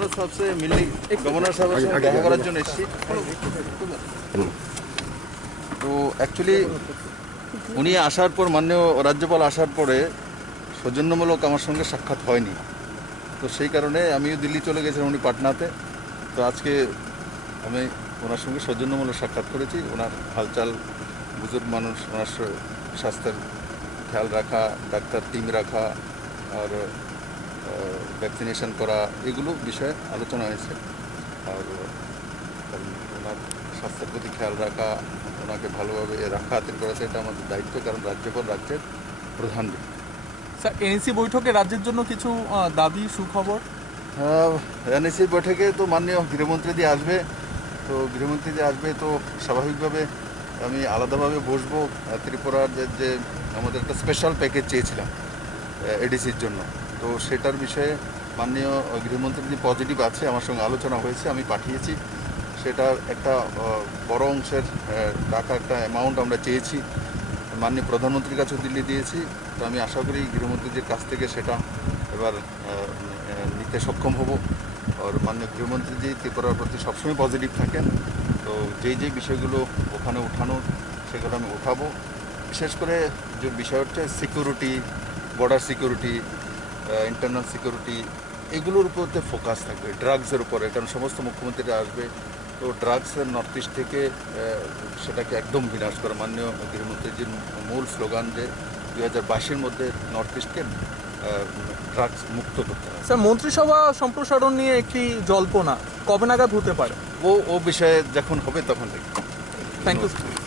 governor साहब से मिलने गवर्नर साहब से দেখা করার জন্য এসেছি তো অ্যাকচুয়ালি উনি আসার পর মাননীয় রাজ্যপাল আসার পরে সৌজন্যমূলক আমার সঙ্গে সাক্ষাৎ হয়নি তো সেই কারণে আমিও দিল্লি চলে গেছিলাম উনি পাটনাতে তো আজকে আমি ওনার সঙ্গে সৌজন্যমূলক সাক্ষাৎ করেছি ওনার হালচাল বুজুর্গ মানুষ ওনার স্বাস্থ্যের খেয়াল রাখা ডাক্তার টিম রাখা আর ভ্যাকসিনেশন করা এগুলো বিষয়ে আলোচনা হয়েছে আর ওনার স্বাস্থ্যের প্রতি খেয়াল রাখা ওনাকে ভালোভাবে রাখা হাতের করাতে এটা আমাদের দায়িত্ব কারণ রাজ্যপাল রাজ্যের প্রধান ব্যক্তি স্যার এনএসি বৈঠকে রাজ্যের জন্য কিছু দাবি সুখবর এনএসি বৈঠকে তো মাননীয় গৃহমন্ত্রী আসবে তো গৃহমন্ত্রী আসবে তো স্বাভাবিকভাবে আমি আলাদাভাবে বসবো ত্রিপুরার যে আমাদের একটা স্পেশাল প্যাকেজ চেয়েছিলাম এডিসির জন্য তো সেটার বিষয়ে মাননীয় গৃহমন্ত্রী যে পজিটিভ আছে আমার সঙ্গে আলোচনা হয়েছে আমি পাঠিয়েছি সেটার একটা বড় অংশের টাকা একটা অ্যামাউন্ট আমরা চেয়েছি মাননীয় প্রধানমন্ত্রীর কাছেও দিল্লি দিয়েছি তো আমি আশা করি গৃহমন্ত্রীদের কাছ থেকে সেটা এবার নিতে সক্ষম হব আর মাননীয় গৃহমন্ত্রীজি ত্রিপুরার প্রতি সবসময় পজিটিভ থাকেন তো যেই বিষয়গুলো ওখানে উঠানোর সেগুলো আমি উঠাবো বিশেষ করে যে বিষয় হচ্ছে security border security internal security এগুলোর উপরতে ফোকাস থাকবে ড্রাগসের উপরে কারণ সমস্ত মুখ্যমন্ত্রীরা আসবে তো ড্রাগসের নর্থ ইস্ট থেকে সেটাকে একদম বিনাশ করা মাননীয় গৃহমন্ত্রীজির মূল স্লোগান যে 2022-এর মধ্যে নর্থ ইস্টকে ড্রাগস মুক্ত করতে হবে স্যার মন্ত্রিসভা সম্প্রসারণ নিয়ে একটি জল্পনা কবে নাগাদ হতে পারে ও বিষয়ে যখন হবে তখন দেখব থ্যাংক ইউ